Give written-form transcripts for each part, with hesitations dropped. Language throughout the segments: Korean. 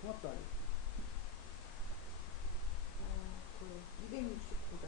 통합도 안 했어. 269장.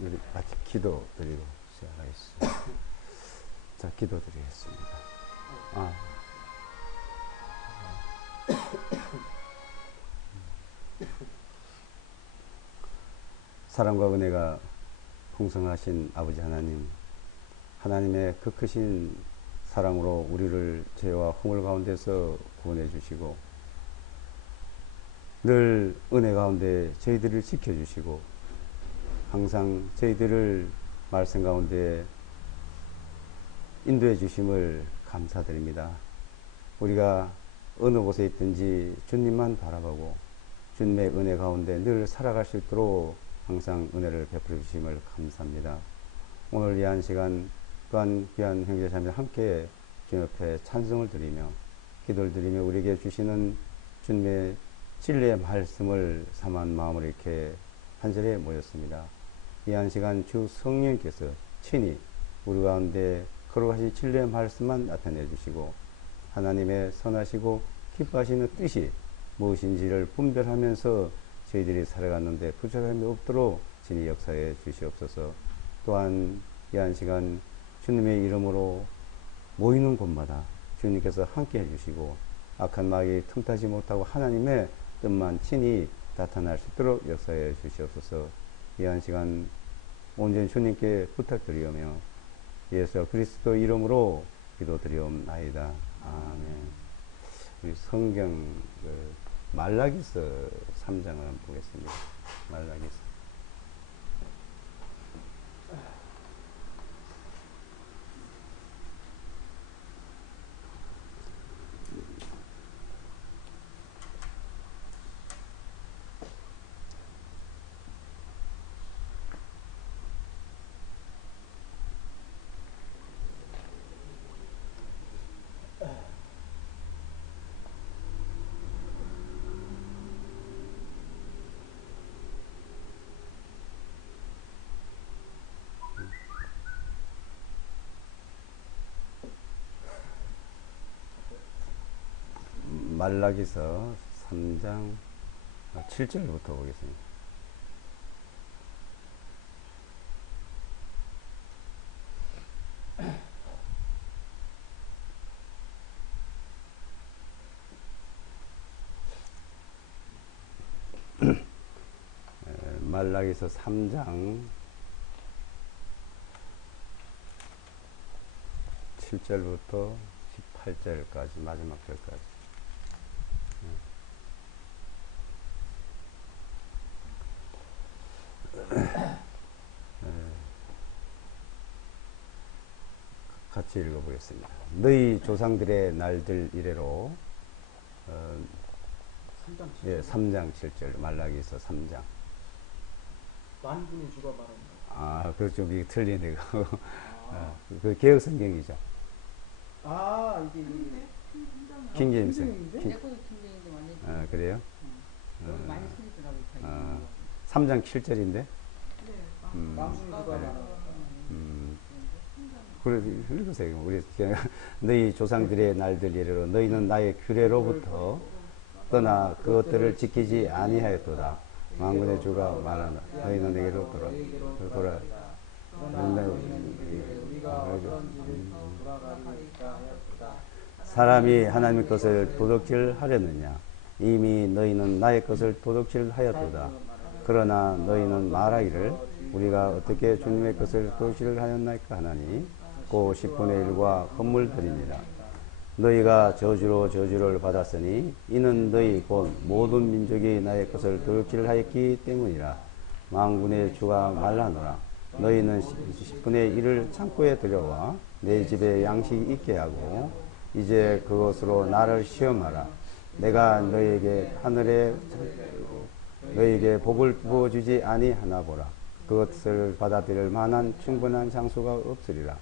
우리 같이 기도 드리고 시작하겠습니다. 자, 기도 드리겠습니다. 사랑과 은혜가 풍성하신 아버지 하나님, 하나님의 그 크신 사랑으로 우리를 죄와 허물 가운데서 구원해 주시고 늘 은혜 가운데 저희들을 지켜주시고 항상 저희들을 말씀 가운데 인도해 주심을 감사드립니다. 우리가 어느 곳에 있든지 주님만 바라보고 주님의 은혜 가운데 늘 살아갈 수 있도록 항상 은혜를 베풀어 주심을 감사합니다. 오늘 이 한 시간 또한 귀한 형제자매들 함께 주님 앞에 찬송을 드리며 기도를 드리며 우리에게 주시는 주님의 진리의 말씀을 삼한 마음으로 이렇게 한 자리에 모였습니다. 이 한 시간 주 성령께서 친히 우리 가운데 걸어가신 진리의 말씀만 나타내 주시고 하나님의 선하시고 기뻐하시는 뜻이 무엇인지를 분별하면서 저희들이 살아갔는데 부족함이 없도록 진히 역사해 주시옵소서. 또한 이 한 시간 주님의 이름으로 모이는 곳마다 주님께서 함께 해주시고 악한 마귀 틈타지 못하고 하나님의 뜻만 친히 나타날 수 있도록 역사해 주시옵소서. 이 한 시간 온전히 주님께 부탁드리오며 예수 그리스도 이름으로 기도드리옵나이다. 아멘. 우리 성경 말라기서 3장을 한번 보겠습니다. 말라기서. 말라기서 3장 7절부터 보겠습니다. 말라기서 3장 7절부터 18절까지 마지막 절까지. 같이 읽어보겠습니다. 너희 조상들의 날들 이래로 3장 7절 말라기서 3장. 만군의 주가 말합니다. 아, 그거 좀 이게 틀리네. 그 개혁 성경이죠. 이게 킹제임스. 내거도 킹제임스 완전. 아, 그래요? 여기 많이 틀리더라고요. 3장 7절인데. 네. 만군의 주가 말합니다. 그래, 읽으세요. 우리 너희 조상들의 날들 이래로 너희는 나의 규례로부터 떠나 그것들을 지키지 아니하였도다. 만군의 주가 말하노라. 너희는 내게로 돌아. 사람이 하나님의 것을 도둑질 하려느냐? 이미 너희는 나의 것을 도둑질 하였도다. 그러나 너희는 말하기를 우리가 어떻게 주님의 것을 도둑질을 하였나이까 하나니 곧 10분의 1과 헌물들이니라. 너희가 저주로 저주를 받았으니 이는 너희 곧 모든 민족이 나의 것을 도둑질하였기 때문이라. 만군의 주가 말하노라. 너희는 10분의 1을 창고에 들여와 내 집에 양식이 있게 하고 이제 그것으로 나를 시험하라. 내가 너희에게 하늘에 너희에게 복을 부어주지 아니하나 보라. 그것을 받아들일 만한 충분한 장수가 없으리라.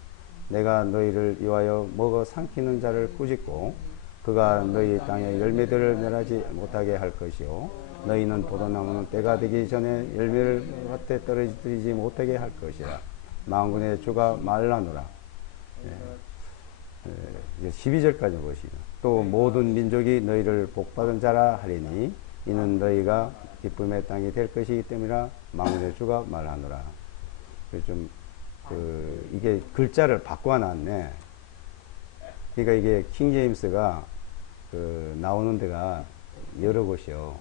내가 너희를 위하여 먹어 삼키는 자를 꾸짖고 그가 너희 땅에 열매들을 멸하지 못하게 할 것이요 너희는 포도나무는 때가 되기 전에 열매를 밭에 떨어뜨리지 못하게 할 것이라. 만군의 주가 말하노라. 12절까지 보시죠. 또 모든 민족이 너희를 복받은 자라 하리니 이는 너희가 기쁨의 땅이 될 것이기 때문이라. 만군의 주가 말하노라. 좀 이게 글자를 바꿔놨네. 그러니까 이게 킹제임스가 나오는 데가 여러 곳이요.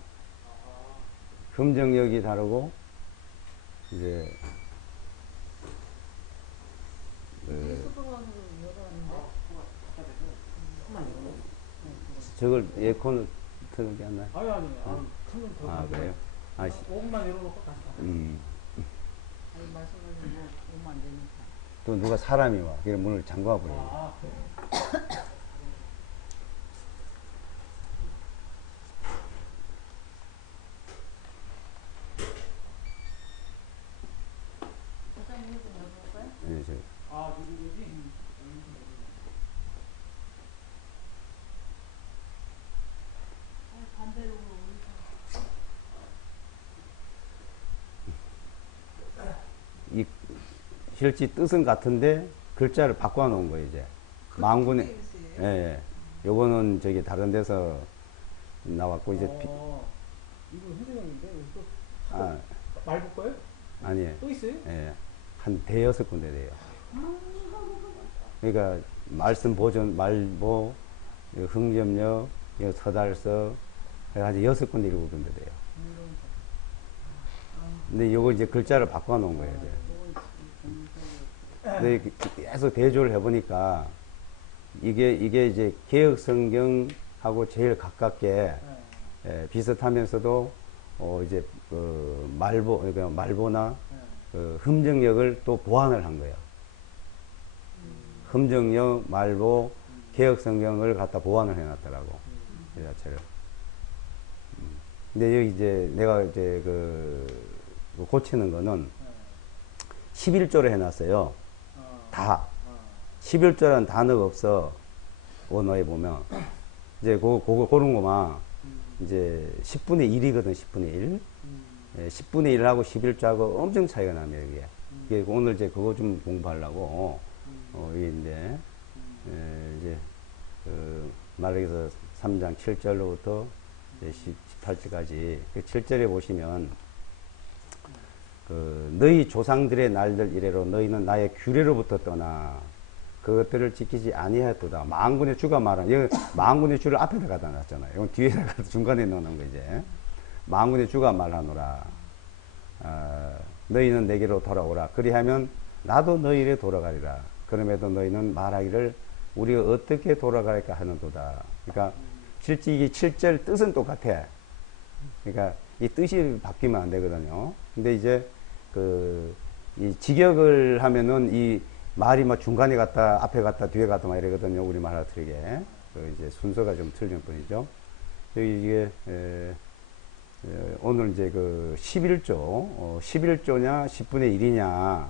금정역이 다르고 이제 저걸 에어컨을 틀는 게 안 나요? 아니. 틀면 더. 아, 그래요? 5분만 내려놓고 다시 가. 아니 말씀을 오면 안 되니까. 또 누가 사람이 와. 그래 문을 잠가 버려요. 그래. 부장님이 좀 열어볼까요? 네, 저 누구지? 반대로 올리자. 이 실제 뜻은 같은데 글자를 바꿔 놓은 거예요, 이제. 만군의, 예. 요거는 저기 다른 데서 나왔고, 이제, 이거 현대형인데 또 아, 말볼 거예요? 아니에요. 또 있어요? 예. 한 대여섯 군데 돼요. 그러니까, 말씀 보존, 말보, 흥점역, 서달서, 해가지고 6군데, 7군데 돼요. 근데 요걸 이제 글자를 바꿔 놓은 거예요, 이제. 근데 계속 대조를 해보니까 이게 이제 개혁 성경하고 제일 가깝게 비슷하면서도 이제 말보 그러니까 말보나 흠정역을 또 보완을 한 거예요. 흠정역, 말보, 개혁 성경을 갖다 보완을 해놨더라고 이 자체를. 근데 여기 이제 내가 이제 고치는 거는 11조로 해놨어요. 다. 11조라는 단어가 없어. 원어에 보면. 이제 그런 거만, 이제 10분의 1이거든, 10분의 1. 10분의 1하고 11조하고 엄청 차이가 나면, 여기에. 이게 오늘 이제 그거 좀 공부하려고, 이게 이제, 이제, 말하기서 3장 7절로부터 18절까지 그 7절에 보시면 너희 조상들의 날들 이래로 너희는 나의 규례로부터 떠나 그것들을 지키지 아니하였도다. 만군의 주가 말한, 여기 만군의 주를 앞에다 갖다 놨잖아요. 이건 뒤에다가 중간에 넣는 거 이제. 만군의 주가 말하노라. 너희는 내게로 돌아오라. 그리하면 나도 너희를 돌아가리라. 그럼에도 너희는 말하기를 우리가 어떻게 돌아갈까 하는도다. 그러니까 실제 이 7절 뜻은 똑같아. 그러니까 이 뜻이 바뀌면 안 되거든요. 근데 이제 이 직역을 하면은 이 말이 막 중간에 갔다, 앞에 갔다, 뒤에 갔다 막 이러거든요. 우리말 알아들게. 이제 순서가 좀 틀린 뿐이죠. 여기 이게, 오늘 이제 11조, 11조냐, 10분의 1이냐,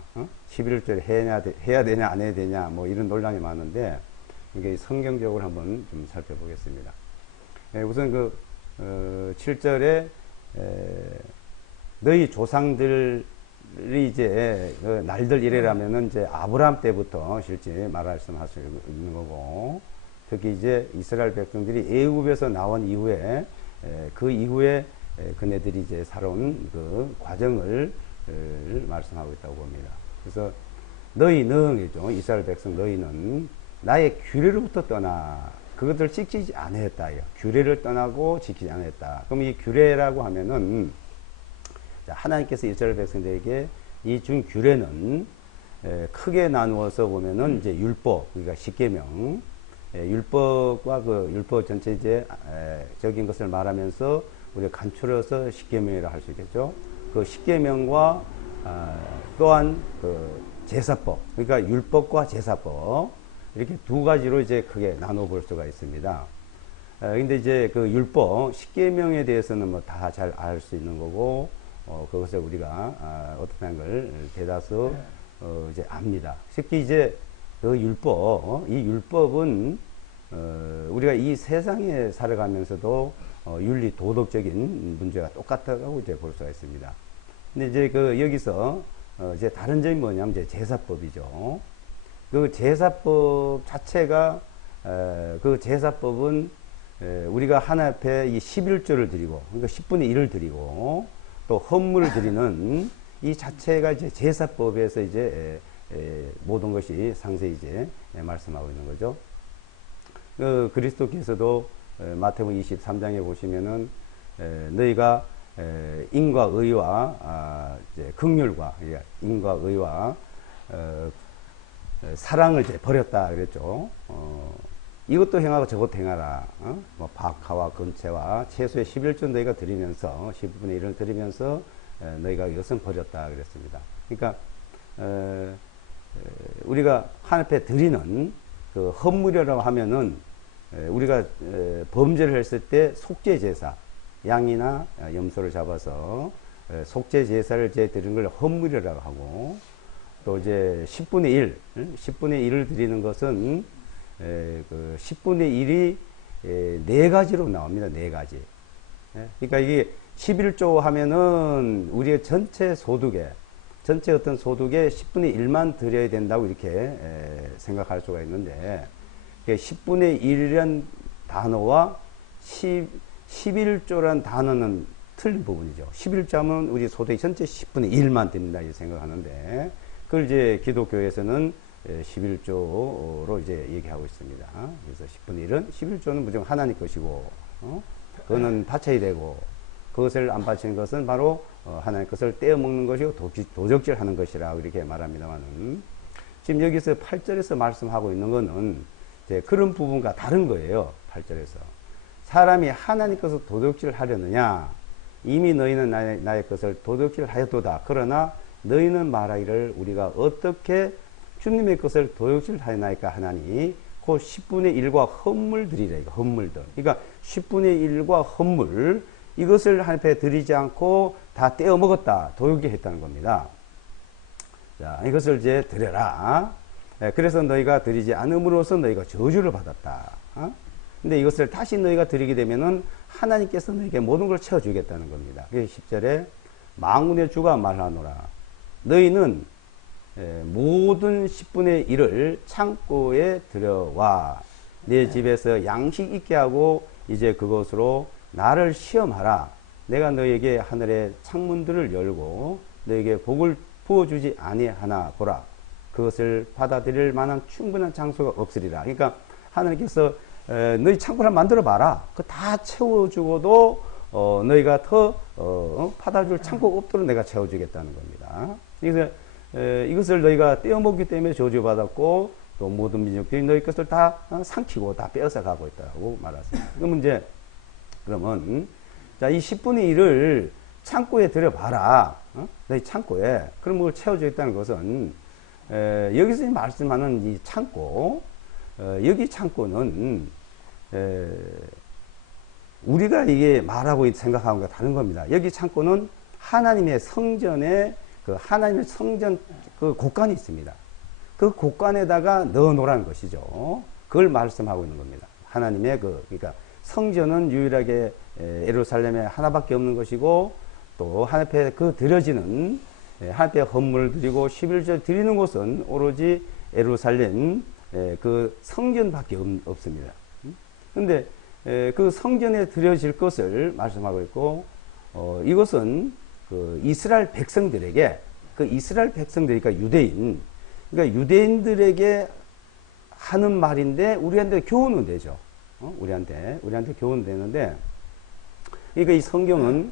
11조를 해야 되냐, 안 해야 되냐, 뭐 이런 논란이 많은데, 이게 성경적으로 한번 좀 살펴보겠습니다. 우선 7절에, 너희 조상들이 이제 날들 이래라면은 이제 아브라함 때부터 실제 말씀할 수 있는 거고, 특히 이제 이스라엘 백성들이 애굽에서 나온 이후에 그 이후에 그네들이 이제 살아온 그 과정을 말씀하고 있다고 봅니다. 그래서 너희는 이스라엘 백성 너희는 나의 규례로부터 떠나 그것을 지키지 않았다. 규례를 떠나고 지키지 않았다. 그럼 이 규례라고 하면은 하나님께서 이스라엘 백성들에게 이 준 규례는 크게 나누어서 보면은 이제 율법, 그러니까 십계명, 율법과 그 율법 전체 이제 적인 것을 말하면서 우리가 간추려서 십계명이라 할 수 있겠죠. 그 십계명과 또한 그 제사법, 그러니까 율법과 제사법 이렇게 두 가지로 이제 크게 나눠 볼 수가 있습니다. 근데 이제 그 율법, 십계명에 대해서는 뭐 다 잘 알 수 있는 거고, 그것을 우리가 어떻게 하는 걸 대다수 이제 압니다. 특히 이제 그 율법, 이 율법은 우리가 이 세상에 살아가면서도 윤리 도덕적인 문제가 똑같다고 이제 볼 수가 있습니다. 근데 이제 여기서 이제 다른 점이 뭐냐면 이제 제사법이죠. 그 제사법 자체가 그 제사법은 우리가 하나님 앞에 이 11조를 드리고, 그러니까 10분의 1을 드리고, 또 헌물을 드리는 이 자체가 이제 제사법에서 이제 모든 것이 상세히 이제 말씀하고 있는 거죠. 그리스도께서도 마태복음 23장에 보시면은 너희가 인과 의와 이제 긍휼과 인과 의와 사랑을 이제 버렸다 그랬죠. 이것도 행하고 저것도 행하라. 뭐 박하와 근채와 채소의 11조 너희가 드리면서 10분의 1을 드리면서 너희가 이것은 버렸다 그랬습니다. 그러니까 우리가 하나님 앞에 드리는 그 헌물이라고 하면은 우리가 범죄를 했을 때 속죄 제사, 양이나 염소를 잡아서 속죄 제사를 이제 드리는 걸 헌물이라고 하고, 또 이제 10분의 1, 10분의 1을 드리는 것은 그 10분의 1이 네 가지로 나옵니다. 네 가지. 그러니까 이게 11조 하면은 우리의 전체 소득에, 전체 어떤 소득의 10분의 1만 드려야 된다고 이렇게 생각할 수가 있는데, 10분의 1이란 단어와 11조란 단어는 틀린 부분이죠. 11조면 우리 소득의 전체 10분의 1만 드린다 이렇게 생각하는데, 그걸 이제 기독교에서는 11조로 이제 얘기하고 있습니다. 그래서 10분의 1은 11조는 무조건 하나님 것이고, 그거는 바쳐야 되고, 그것을 안 바치는 것은 바로 하나님 것을 떼어 먹는 것이고 도적질 하는 것이라 이렇게 말합니다만은, 지금 여기서 8절에서 말씀하고 있는 것은 이제 그런 부분과 다른 거예요. 8절에서 사람이 하나님 것을 도둑질 하려느냐, 이미 너희는 나의 것을 도둑질 하였도다. 그러나 너희는 말하기를 우리가 어떻게 주님의 것을 도둑질 하였나이까 하나니 그 10분의 1과 헌물 드리라. 이거 헌물들. 그러니까 10분의 1과 헌물, 이것을 하나님 앞에 드리지 않고 다 떼어 먹었다. 도둑질 했다는 겁니다. 자, 이것을 이제 드려라. 그래서 너희가 드리지 않음으로써 너희가 저주를 받았다. 근데 이것을 다시 너희가 드리게 되면은 하나님께서 너희에게 모든 걸 채워주겠다는 겁니다. 그래서 10절에 만군의 주가 말하노라. 너희는 모든 10분의 1을 창고에 들여와 내 집에서 양식 있게 하고 이제 그것으로 나를 시험하라. 내가 너에게 하늘의 창문들을 열고 너에게 복을 부어주지 아니하나 보라. 그것을 받아들일 만한 충분한 장소가 없으리라. 그러니까 하나님께서 너희 창고를 만들어 봐라. 그 다 채워주고도 너희가 더 받아줄 창고가 없도록 내가 채워주겠다는 겁니다. 그래서 이것을 너희가 떼어먹기 때문에 저주받았고 또 모든 민족들이 너희 것을 다 삼키고 다 빼앗아 가고 있다고 말했습니다. 그러면 자, 이 10분의 1을 창고에 들여봐라. 너희 창고에. 그럼 그걸 채워주겠다는 것은 여기서 말씀하는 이 창고, 여기 창고는 우리가 이게 말하고 생각하는 것과 다른 겁니다. 여기 창고는 하나님의 성전에 하나님의 성전 그 곳간이 있습니다. 그 곳간에다가 넣어 놓으라는 것이죠. 그걸 말씀하고 있는 겁니다. 하나님의 그러니까 성전은 유일하게 예루살렘에 하나밖에 없는 것이고 또 하나님께 드려지는 하나님께 헌물을 드리고 11조 드리는 곳은 오로지 예루살렘 그 성전밖에 없습니다. 그런데 그 성전에 드려질 것을 말씀하고 있고 이것은 그 이스라엘 백성들에게 이스라엘 백성들이니까 유대인 그러니까 유대인들에게 하는 말인데 우리한테 교훈은 되죠. 우리한테 교훈 되는데 그러니까 이 성경은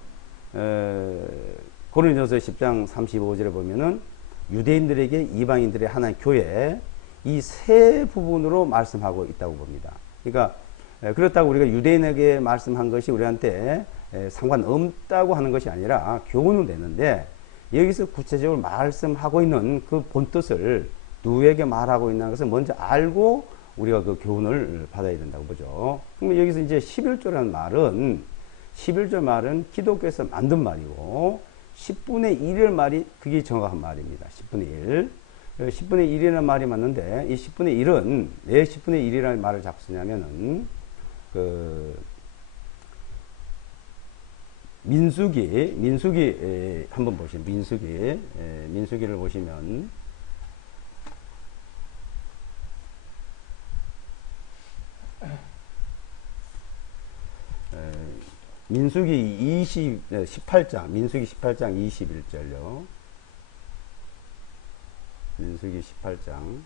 고린도서 10장 35절에 보면은 유대인들에게 이방인들의 하나님 교회 이 세 부분으로 말씀하고 있다고 봅니다. 그러니까 그렇다고 우리가 유대인에게 말씀한 것이 우리한테 상관없다고 하는 것이 아니라 교훈은 되는데 여기서 구체적으로 말씀하고 있는 그 본뜻을 누구에게 말하고 있는 것을 먼저 알고 우리가 그 교훈을 받아야 된다고 보죠. 그러면 여기서 이제 11조라는 말은 11조 말은 기독교에서 만든 말이고 10분의 1의 말이 그게 정확한 말입니다. 10분의 1. 10분의 1이라는 말이 맞는데 이 10분의 1은 왜 10분의 1이라는 말을 자꾸 쓰냐면은 민수기 한번 보시면 민수기를 보시면 민수기 18장 21절요. 민수기 18장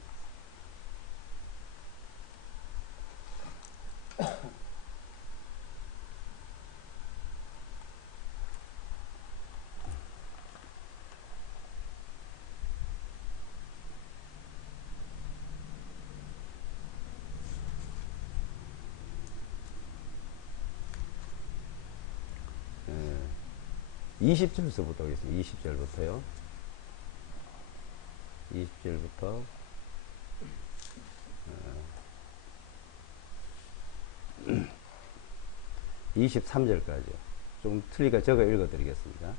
20절부터 보겠습니다. 20절부터요. 20절부터 23절까지요. 좀 틀리니까 제가 읽어드리겠습니다.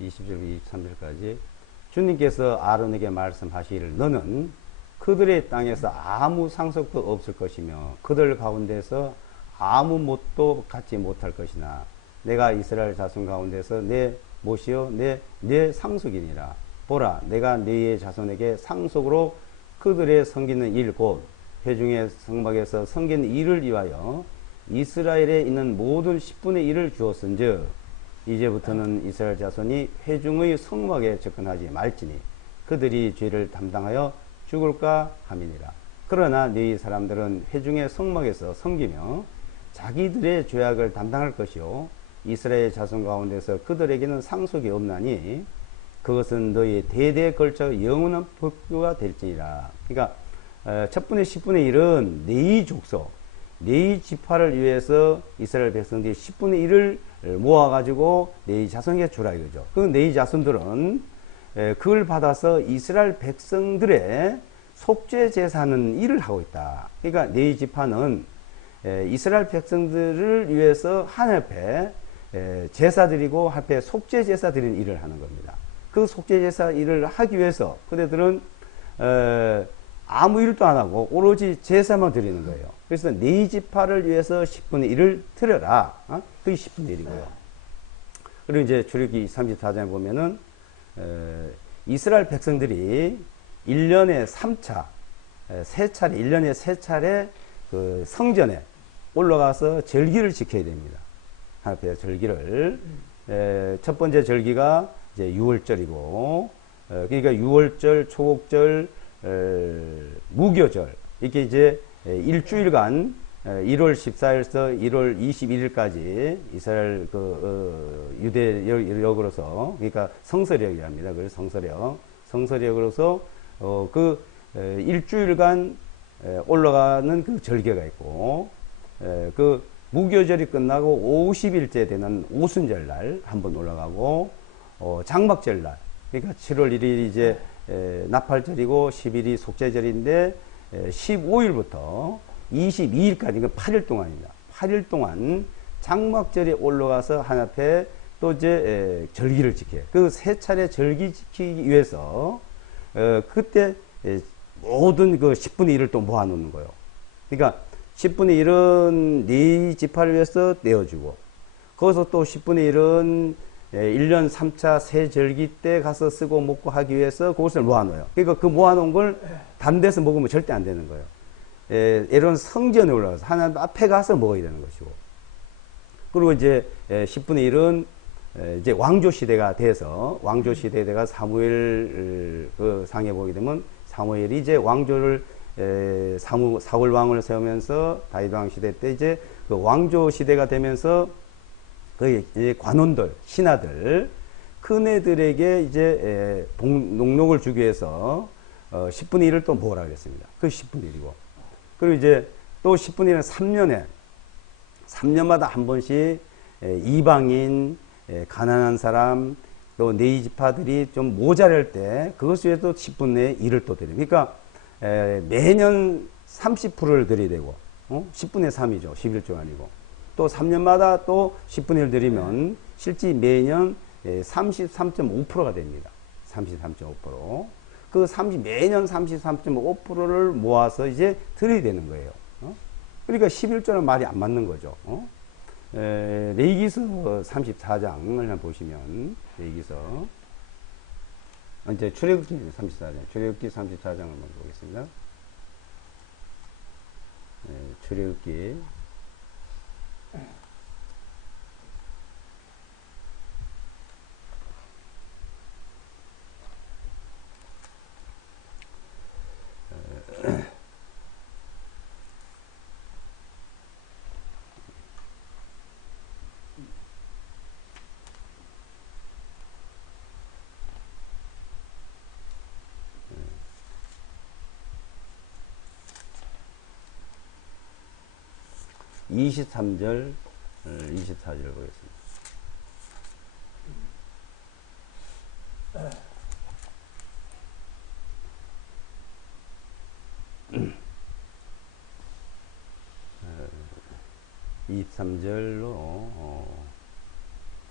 20절 23절까지 주님께서 아론에게 말씀하시기를 너는 그들의 땅에서 아무 상속도 없을 것이며 그들 가운데서 아무 몫도 갖지 못할 것이나 내가 이스라엘 자손 가운데서 내 몫이요 내 상속이니라. 보라 내가 너희의 자손에게 상속으로 그들의 섬기는 일 곧 회중의 성막에서 섬기는 일을 위하여 이스라엘에 있는 모든 10분의 1을 주었은즉 이제부터는 이스라엘 자손이 회중의 성막에 접근하지 말지니 그들이 죄를 담당하여 죽을까 함이니라. 그러나 너희 사람들은 회중의 성막에서 섬기며 자기들의 죄악을 담당할 것이요 이스라엘 자손 가운데서 그들에게는 상속이 없나니 그것은 너희 대대에 걸쳐 영원한 법규가 될지니라. 그러니까 첫 분의 10분의 1은 네이 족속 네이 지파를 위해서 이스라엘 백성들이 10분의 1을 모아가지고 네이 자손에게 주라 이거죠. 그 네이 자손들은 그걸 받아서 이스라엘 백성들의 속죄 제사는 일을 하고 있다. 그러니까 네이 지파는 이스라엘 백성들을 위해서 하나님 앞에 제사 드리고 앞에 속죄 제사 드리는 일을 하는 겁니다. 그 속죄 제사 일을 하기 위해서 그들은 아무 일도 안 하고 오로지 제사만 드리는 거예요. 그래서 네 지파를 위해서 10분의 1을 드려라. 그게 10분의 1이고요. 그리고 이제 출애굽기 34장에 보면은 이스라엘 백성들이 1년에 3차, 1년에 3차례 그 성전에 올라가서 절기를 지켜야 됩니다. 하나님의 절기를. 첫 번째 절기가 이제 6월절이고, 그러니까 6월절, 초곡절, 무교절, 이렇게 이제 일주일간 1월 14일서 1월 21일까지 이스라엘 유대력으로서, 그러니까 성서력이랍니다. 그래서 성서력으로서 일주일간 올라가는 그 절개가 있고, 그 무교절이 끝나고 50일째 되는 오순절 날 한번 올라가고, 장막절 날, 그러니까 7월 1일이 이제 나팔절이고 10일이 속죄절인데 15일부터 22일까지, 그 8일 동안입니다. 8일 동안 장막절에 올라가서 하나님 앞에 또 이제 절기를 지켜요. 그 세 차례 절기 지키기 위해서 그때 모든 그 10분의 1을 또 모아놓는 거예요. 그러니까 10분의 1은 네 지파를 위해서 떼어주고, 거기서 또 10분의 1은 1년 3차 새 절기 때 가서 쓰고 먹고 하기 위해서 그것을 모아놓아요. 그러니까 그 모아놓은 걸 다른 데서 먹으면 절대 안 되는 거예요. 이런 성전에 올라가서 하나님 앞에 가서 먹어야 되는 것이고, 그리고 이제 10분의 1은 이제 왕조 시대가 돼서, 왕조 시대가 사무엘 그 상에 보게 되면 사무엘이 이제 왕조를 사울 왕을 세우면서 다윗 왕 시대 때 이제 그 왕조 시대가 되면서 그 관원들, 신하들, 큰애들에게 이제 농록을 주기 위해서 10분의 1을 또 모으라 그랬습니다. 그 10분의 1이고. 그리고 이제 또 10분의 1은 3년마다 한 번씩 이방인, 가난한 사람, 또 네 지파들이 좀 모자랄 때 그것 위해서 또 10분의 1을 또 드립니다. 그러니까 매년 30%를 드려야 되고, 10분의 3이죠. 11조 아니고. 또 3년마다 또 10분의 1 드리면 실제 매년 33.5%가 됩니다. 33.5%. 그 매년 33.5%를 모아서 이제 드려야 되는 거예요. 그러니까 11조는 말이 안 맞는 거죠. 레위기서 34장을 한번 보시면, 레위기서 이제 출애굽기 34장, 출애굽기 34장을 한번 보겠습니다. 출애굽기 23절, 24절 보겠습니다. (23절로)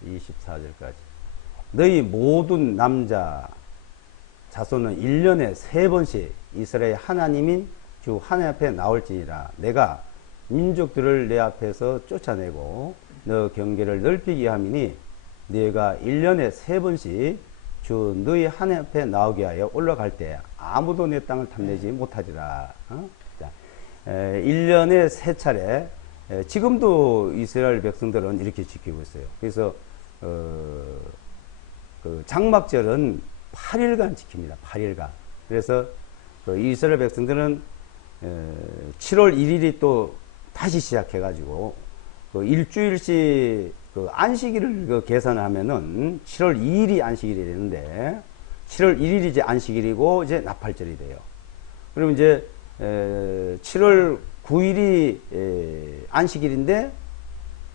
24절까지. 너희 모든 남자 자손은 1년에 3번씩 이스라엘 하나님인 주 하나님 앞에 나올지니라. 내가 민족들을 내 앞에서 쫓아내고 너 경계를 넓히게 함이니 네가 1년에 3번씩 주 너희 하나님 앞에 나오게 하여 올라갈 때 아무도 내 땅을 탐내지 못하리라. 자, 1년에 3차례, 지금도 이스라엘 백성들은 이렇게 지키고 있어요. 그래서 그 장막절은 8일간 지킵니다. 8일간. 그래서 그 이스라엘 백성들은 7월 1일이 또 다시 시작해가지고 그 일주일씩 그 안식일을 그 계산하면은 7월 2일이 안식일이 되는데 7월 1일이 이제 안식일이고 이제 나팔절이 돼요. 그러면 이제 7월 9일이 안식일인데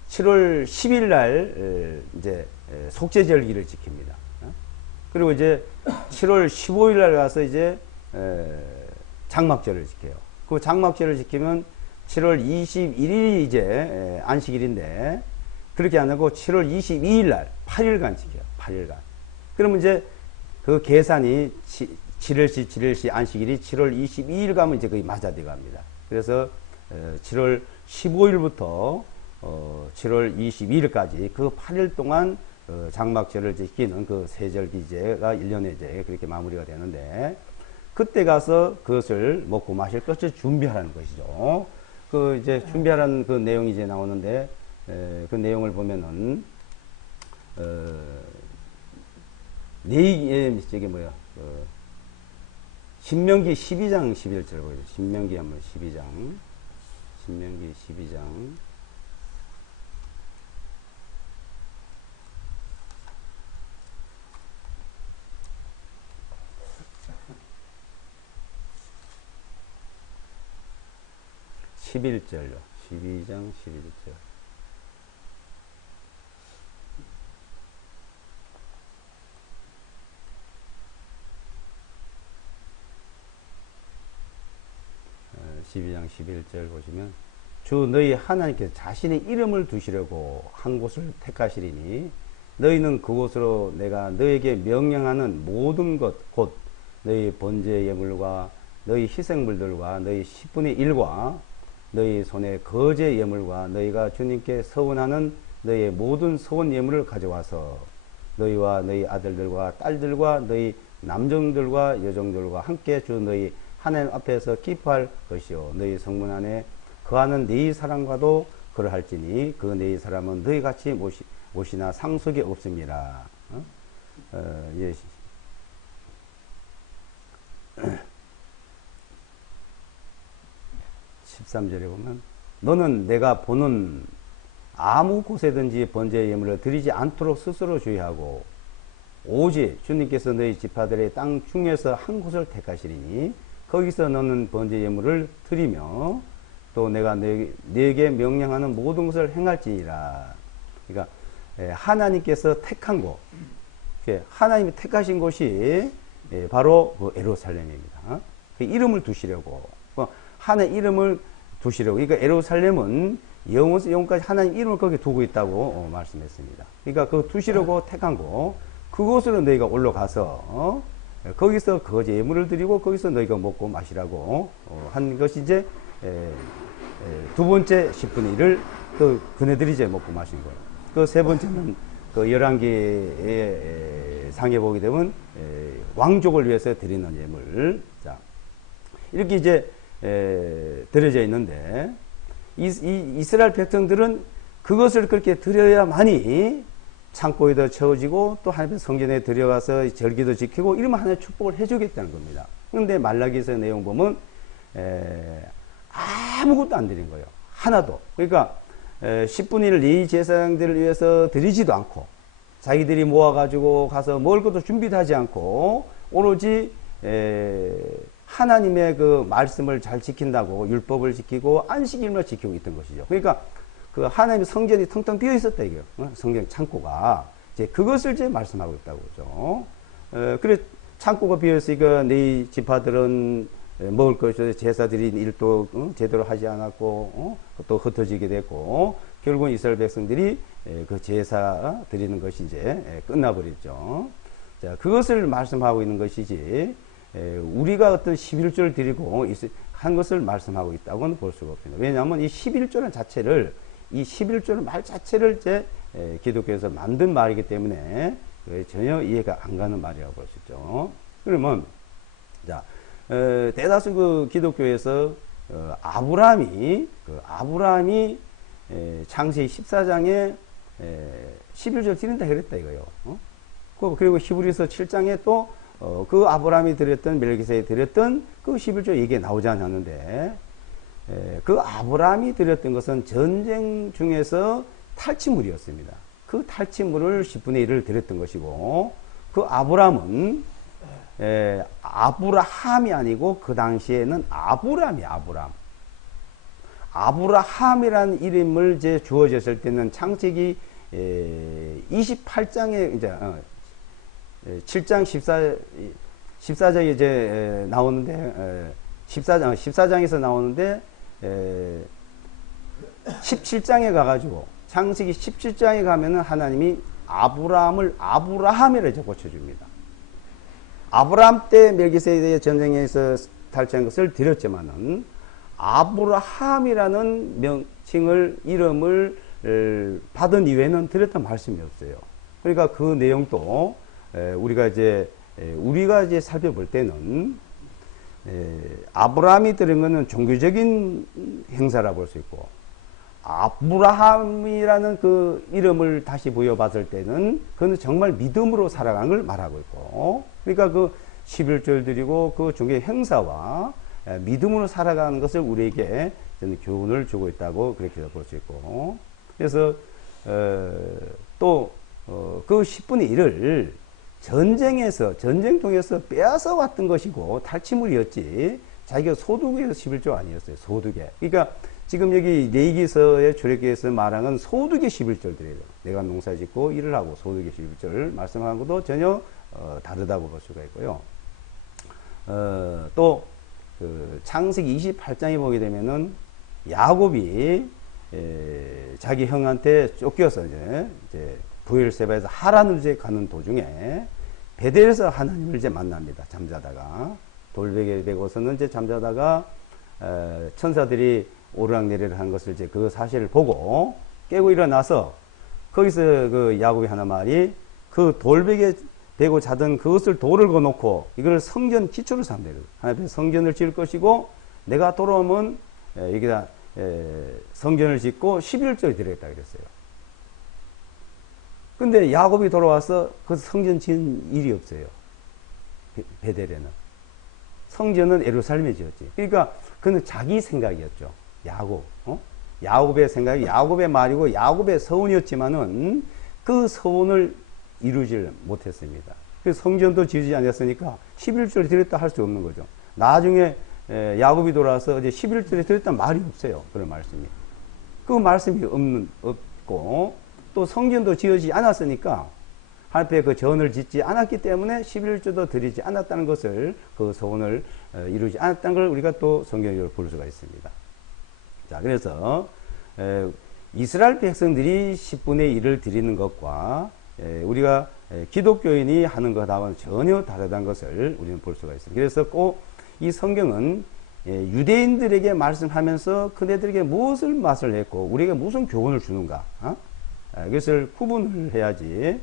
7월 10일 날 이제 속죄절기를 지킵니다. 그리고 이제 7월 15일 날 가서 이제 장막절을 지켜요. 그 장막절을 지키면 7월 21일이 이제 안식일인데 그렇게 안 하고 7월 22일 날 8일간 지켜요. 8일간. 그러면 이제 그 계산이 7일시 안식일이 7월 22일 가면 이제 거의 맞아돼 갑니다. 그래서 7월 15일부터 7월 22일까지 그 8일 동안 장막절을 지키는 그 세절기제가 1년에 이제 그렇게 마무리가 되는데 그때 가서 그것을 먹고 마실 것을 준비하라는 것이죠. 그 이제 준비하라는 그 내용이 이제 나오는데, 그 내용을 보면은, 저기 뭐야, 신명기 12장 11절 보여요. 신명기 한번 12장. 신명기 12장. 11절요. 12장 11절. 어, 12장 11절 보시면 주 너희 하나님께서 자신의 이름을 두시려고 한 곳을 택하시리니 너희는 그곳으로 내가 너희에게 명령하는 모든 것 곧 너희 번제 예물과 너희 희생물들과 너희 10분의 1과 너희 손에 거제 예물과 너희가 주님께 서원하는 너희의 모든 서원 예물을 가져와서 너희와 너희 아들들과 딸들과 너희 남정들과 여정들과 함께 주 너희 하나님 앞에서 기뻐할 것이요 너희 성문 안에 거하는 너희 사람과도 그러할지니 그 너희 사람은 너희 같이 못이나 상속이 없습니다. 예. 13절에 보면 너는 내가 보는 아무 곳에든지 번제 예물을 드리지 않도록 스스로 주의하고 오직 주님께서 너희 지파들의 땅 중에서 한 곳을 택하시리니 거기서 너는 번제 예물을 드리며 또 내가 너에게 명령하는 모든 것을 행할지니라. 그러니까 하나님께서 택한 곳, 하나님이 택하신 곳이 바로 그 예루살렘입니다. 그 이름을 두시려고 하나님 이름을 두시려고. 그러니까 예루살렘은 영원까지 하나님 이름을 거기에 두고 있다고 말씀했습니다. 그러니까 그 두시려고 택한 곳, 그곳으로 너희가 올라가서 거기서 거제 예물을 드리고 거기서 너희가 먹고 마시라고 한 것이 이제 두 번째 10분의 1을 그 그네들이 이제 먹고 마신 거예요. 그 세 번째는 그 열왕기의 상에 보게 되면 왕족을 위해서 드리는 예물. 자, 이렇게 이제 드려져 있는데 이스라엘 백성들은 그것을 그렇게 드려야만이 창고에다 채워지고 또 하나님의 성전에 들어가서 절기도 지키고 이러면 하나님의 축복을 해주겠다는 겁니다. 그런데 말라기서 내용 보면 아무것도 안 드린 거예요. 하나도. 그러니까 10분의 1 이 제사장들을 위해서 드리지도 않고 자기들이 모아가지고 가서 먹을 것도 준비도 하지 않고 오로지 하나님의 그 말씀을 잘 지킨다고 율법을 지키고 안식일만 지키고 있던 것이죠. 그러니까 그 하나님의 성전이 텅텅 비어 있었다 이거예요. 성전 창고가 이제 그것을 이제 말씀하고 있다고 그러죠. 그래 창고가 비어 있으니까 네 지파들은 먹을 것을 제사 드린 일도 제대로 하지 않았고 또 흩어지게 됐고 결국은 이스라엘 백성들이 그 제사 드리는 것이 이제 끝나버렸죠. 자, 그것을 말씀하고 있는 것이지 우리가 어떤 11조를 드리고 한 것을 말씀하고 있다고는 볼 수가 없습니다. 왜냐하면 이 11조라는 자체를 이 11조는 말 자체를 이제 기독교에서 만든 말이기 때문에 전혀 이해가 안 가는 말이라고 볼 수 있죠. 그러면 자 대다수 그 기독교에서 아브라함이 창세기 14장에 11조를 드린다 그랬다 이거요. 그리고 히브리서 7장에 또 그 아브라함이 드렸던 멜기세에 드렸던 그 11조 얘기가 나오지 않았는데 그 아브라함이 드렸던 것은 전쟁 중에서 탈취물이었습니다. 그 탈취물을 10분의 1을 드렸던 것이고 그 아브라함은 아브라함이 아니고 그 당시에는 아브라함이라는 이름을 이제 주어졌을 때는 창세기 28장에 이제 7장 14장에 이제 나오는데 14장에서 나오는데 17장에 가가지고 창세기 17장에 가면은 하나님이 아브라함을 아브라함이라 이제 고쳐줍니다. 아브라함 때 멜기세덱의 전쟁에서 탈취한 것을 드렸지만은 아브라함이라는 명칭을 이름을 받은 이후에는 드렸던 말씀이 없어요. 그러니까 그 내용도 우리가 이제 살펴볼 때는 아브라함이 들은 것은 종교적인 행사라 볼 수 있고, 아브라함이라는 그 이름을 다시 부여받을 때는 그는 정말 믿음으로 살아가는 걸 말하고 있고, 그러니까 그 11절 드리고 그 종교 행사와 믿음으로 살아가는 것을 우리에게 교훈을 주고 있다고 그렇게 볼 수 있고, 그래서 또 그 10분의 1을 전쟁 통해서 빼앗아 왔던 것이고 탈취물이었지 자기가 소득에서 11조 아니었어요. 소득에. 그러니까 지금 여기 레위기서의 출애굽기에서 말한 건 소득의 11절들이에요. 내가 농사 짓고 일을 하고 소득의 11절 말씀하는 것도 전혀 다르다고 볼 수가 있고요. 또 그 창세기 28장에 보게 되면은 야곱이 자기 형한테 쫓겨서 이제 부엘세바에서 하란으로 이제 가는 도중에 베델에서 하나님을 이제 만납니다. 잠자다가 돌베개 베고서는 이제 잠자다가 천사들이 오르락내리락 한 것을 이제 그 사실을 보고 깨고 일어나서 거기서 그 야곱이 하는 말이 그 돌베개 베고 자던 그것을 돌을 거놓고 이걸 성전 기초로 삼대요. 하나님 성전을 지을 것이고 내가 돌아오면 여기다 성전을 짓고 11조를 드리겠다 그랬어요. 근데 야곱이 돌아와서 그 성전 지은 일이 없어요. 베델에는. 성전은 예루살렘에 지었지. 그러니까 그는 자기 생각이었죠. 야곱의 생각이 야곱의 말이고 야곱의 서원이었지만은 그 서원을 이루질 못했습니다. 그래서 성전도 지으지 않았으니까 11조를 드렸다 할 수 없는 거죠. 나중에 야곱이 돌아와서 이제 11조를 드렸다는 말이 없어요. 그런 말씀이. 그 말씀이 없고 또 성전도 지어지지 않았으니까 하나님의 그 전을 짓지 않았기 때문에 11조도 드리지 않았다는 것을 그 소원을 이루지 않았다는 걸 우리가 또 성경으로 볼 수가 있습니다. 자, 그래서 이스라엘 백성들이 10분의 1을 드리는 것과 우리가 기독교인이 하는 것하고는 전혀 다르다는 것을 우리는 볼 수가 있습니다. 그래서 꼭 이 성경은 유대인들에게 말씀하면서 그네들에게 무엇을 맛을 했고 우리에게 무슨 교훈을 주는가, 이것을 구분을 해야지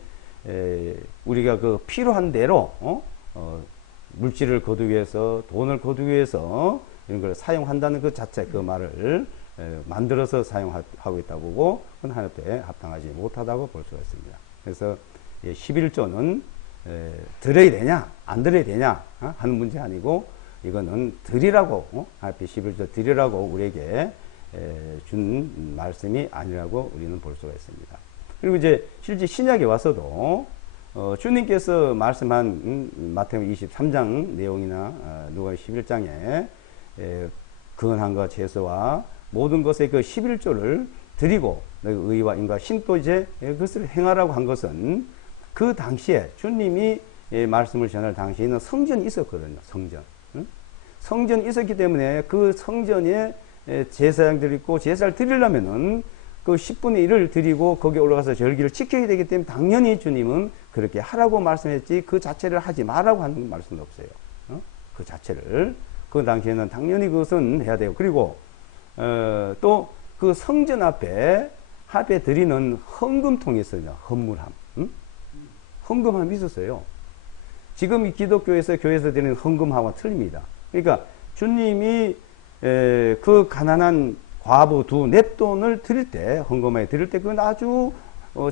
우리가 그 필요한 대로 물질을 거두기 위해서 돈을 거두기 위해서 이런 걸 사용한다는 그 자체 그 말을 만들어서 사용하고 있다고 보고 그건 하나님 앞에 합당하지 못하다고 볼 수가 있습니다. 그래서 11조는 드려야 되냐 안 드려야 되냐 하는 문제 아니고 이거는 드리라고 하나님 앞에 11조 드리라고 우리에게 준 말씀이 아니라고 우리는 볼 수가 있습니다. 그리고 이제 실제 신약에 와서도 주님께서 말씀한 마태복음 23장 내용이나 누가복음 11장에 근한과 제사와 모든 것의 그 11조를 드리고 의와 인과 신도 이제 그것을 행하라고 한 것은 그 당시에 주님이 말씀을 전할 당시에는 성전이 있었거든요. 성전이 있었기 때문에 그 성전에 제사장들이 있고 제사를 드리려면은 그 10분의 1을 드리고 거기에 올라가서 절기를 지켜야 되기 때문에 당연히 주님은 그렇게 하라고 말씀했지 그 자체를 하지 말라고 하는 말씀은 없어요. 그 자체를. 그 당시에는 당연히 그것은 해야 되고 그리고 또 그 성전 앞에 드리는 헌금통이 있어요. 헌물함. 헌금함이 있었어요. 지금 이 기독교에서 교회에서 드리는 헌금함과 틀립니다. 그러니까 주님이 그 가난한 과부 두 냅돈을 드릴 때 헌금에 드릴 때 그건 아주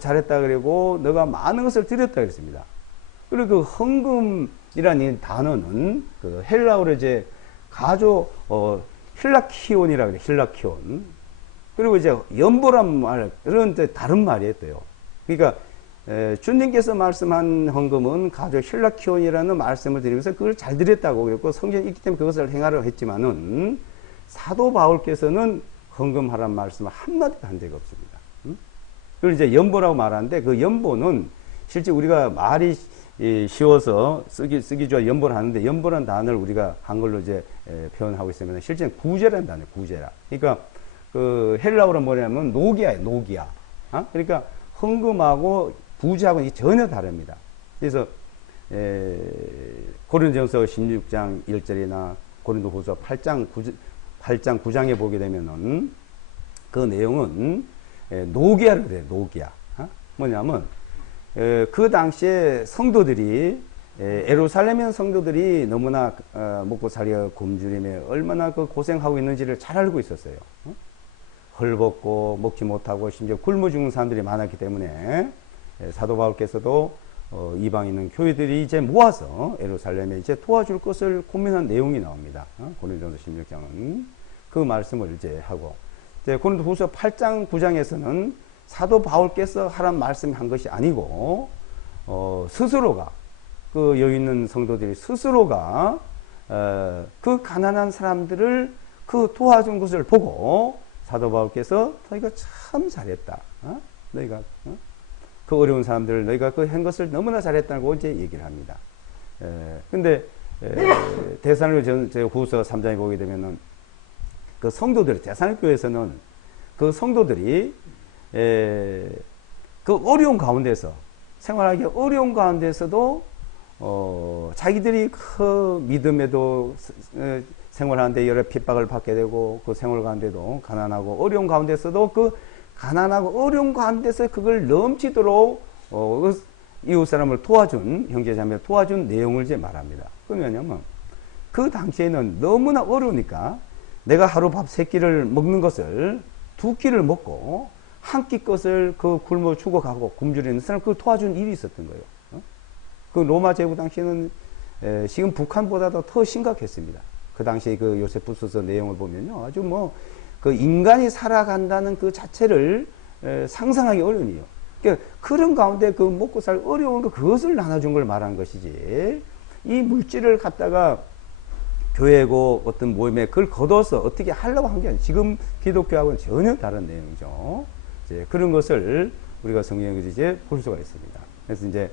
잘했다 그러고 너가 많은 것을 드렸다 그랬습니다. 그리고 그 헌금이라는 단어는 그 헬라어로 이제 가조 힐라키온이라 그래. 힐라키온. 그리고 이제 연보란 말 그런 다른 말이었대요. 그러니까 주님께서 말씀한 헌금은 가조 힐라키온이라는 말씀을 드리면서 그걸 잘 드렸다고 그랬고 성경이 있기 때문에 그것을 행하라고 했지만은 사도 바울께서는 헌금하라는 말씀을 한마디도 한 적이 없습니다. 그걸 이제 연보라고 말하는데 그 연보는 실제 우리가 말이 쉬워서 쓰기 좋아 연보를 하는데 연보라는 단어를 우리가 한글로 이제 표현하고 있으면 실제는 구제라는 단어예요. 구제라. 그러니까 그 헬라어로 뭐냐면 노기아예요. 노기아. 그러니까 헌금하고 구제하고는 전혀 다릅니다. 그래서 고린도전서 16장 1절이나 고린도후서 8장 9장에 보게 되면은 그 내용은 노기아를 그래요. 노기아. 뭐냐면 그 당시에 성도들이 예루살렘 성도들이 너무나 먹고 살기가 굶주림에 얼마나 그 고생하고 있는지를 잘 알고 있었어요. 헐벗고 먹지 못하고 심지어 굶어 죽는 사람들이 많았기 때문에 사도 바울께서도 이방에 있는 교회들이 이제 모아서 예루살렘에 이제 도와줄 것을 고민한 내용이 나옵니다. 고린도전서 16장은 그 말씀을 이제 하고, 이제 고린도후서 8장 9장에서는 사도 바울께서 하란 말씀을 한 것이 아니고 스스로가, 그 여기 있는 성도들이 스스로가 그 가난한 사람들을 그 도와준 것을 보고 사도 바울께서 너희가 참 잘했다. 너희가 그 어려운 사람들을 너희가 그 한 것을 너무나 잘했다고 이제 얘기를 합니다. 근데 데살로니가 후서 3장에 보게 되면은 그 성도들, 데살로니가 교회에서는 그 성도들이 그 어려운 가운데서, 생활하기 어려운 가운데서도 자기들이 그 믿음에도 생활하는데 여러 핍박을 받게 되고, 그 생활 가운데도 가난하고 어려운 가운데서도 그 가난하고 어려운 가운데서 그걸 넘치도록 이웃 사람을 도와준, 형제자매를 도와준 내용을 이제 말합니다. 그러냐면 그 당시에는 너무나 어려우니까 내가 하루 밥 3끼를 먹는 것을 2끼를 먹고 한 끼 것을 그 굶어 죽어가고 굶주리는 사람 그 도와준 일이 있었던 거예요. 그 로마 제국 당시에는 지금 북한보다도 더 심각했습니다. 그 당시에 그 요세푸스서 내용을 보면요, 아주 뭐 그 인간이 살아간다는 그 자체를 상상하기 어려운 일이에요. 그러니까 그런 가운데 그 먹고 살 어려운 거, 그것을 나눠준 걸 말한 것이지, 이 물질을 갖다가 교회고 어떤 모임에 그걸 거둬서 어떻게 하려고 한 게 아니에요. 지금 기독교하고는 전혀 다른 내용이죠. 이제 그런 것을 우리가 성경에서 이제 볼 수가 있습니다. 그래서 이제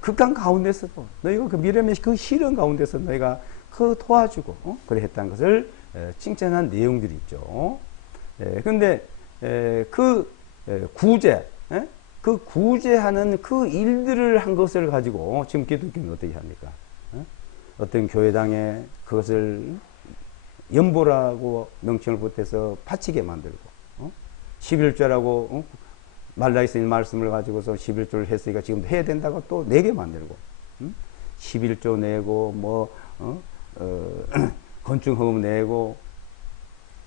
극한 가운데서도 너희가 그 미래의 그 시련 가운데서 너희가 그 도와주고 그래 했다는 것을 칭찬한 내용들이 있죠. 그런데 그 구제, 그 구제하는 그 일들을 한 것을 가지고 지금 기독교는 어떻게 합니까? 어떤 교회당에 그것을 연보라고 명칭을 보태서 바치게 만들고, 11조라고 말라기서 말씀을 가지고서 11조를 했으니까 지금 해야 된다고 또 내게 만들고, 11조 내고 뭐 건축허금 내고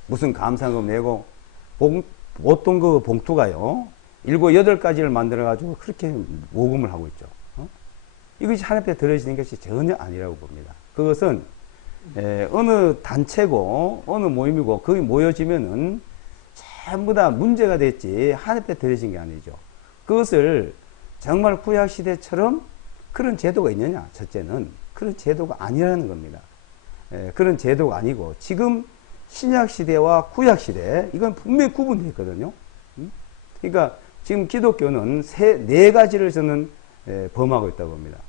무슨 감상금 내고, 보통 그 봉투가요 7, 8가지를 만들어 가지고 그렇게 모금을 하고 있죠. 이것이 하나님 앞에 들어지는 것이 전혀 아니라고 봅니다. 그것은 어느 단체고 어느 모임이고 거기 모여지면은 전부 다 문제가 됐지 하나님 앞에 들어진 게 아니죠. 그것을 정말 구약시대처럼 그런 제도가 있느냐? 첫째는 그런 제도가 아니라는 겁니다. 그런 제도가 아니고 지금 신약시대와 구약시대, 이건 분명히 구분되어 있거든요. 그러니까 지금 기독교는 네 가지를 저는 범하고 있다고 봅니다.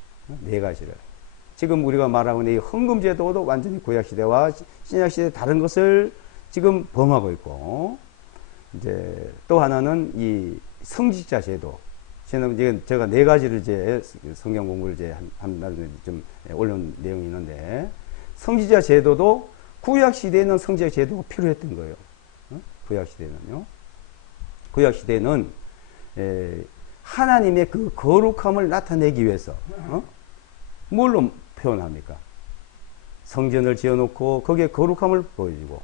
4가지를. 지금 우리가 말하고 있는 이 헌금제도도 완전히 구약시대와 신약시대 다른 것을 지금 범하고 있고, 이제 또 하나는 이 성직자 제도. 제가 4가지를 이제 성경 공부를 이제 한 날 좀 올려놓은 내용이 있는데, 성직자 제도도 구약시대에는 성직자 제도가 필요했던 거예요. 구약시대는요. 구약시대는 하나님의 그 거룩함을 나타내기 위해서 뭘로 표현합니까? 성전을 지어놓고 거기에 거룩함을 보여주고,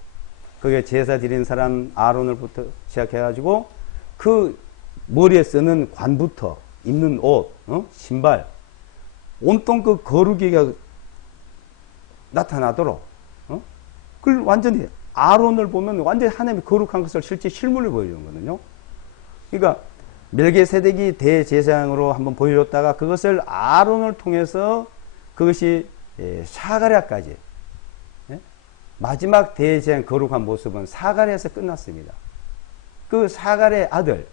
거기에 제사 드린 사람 아론을부터 시작해가지고 그 머리에 쓰는 관부터 입는 옷, 신발, 온통 그 거룩이가 나타나도록, 그걸 완전히 아론을 보면 완전히 하나님의 거룩한 것을 실제 실물로 보여주는 거거든요. 그러니까 멜기세덱이 대제사장으로 한번 보여줬다가 그것을 아론을 통해서 그것이 사가랴까지, 마지막 대제사장 거룩한 모습은 사가랴에서 끝났습니다. 그 사가랴의 아들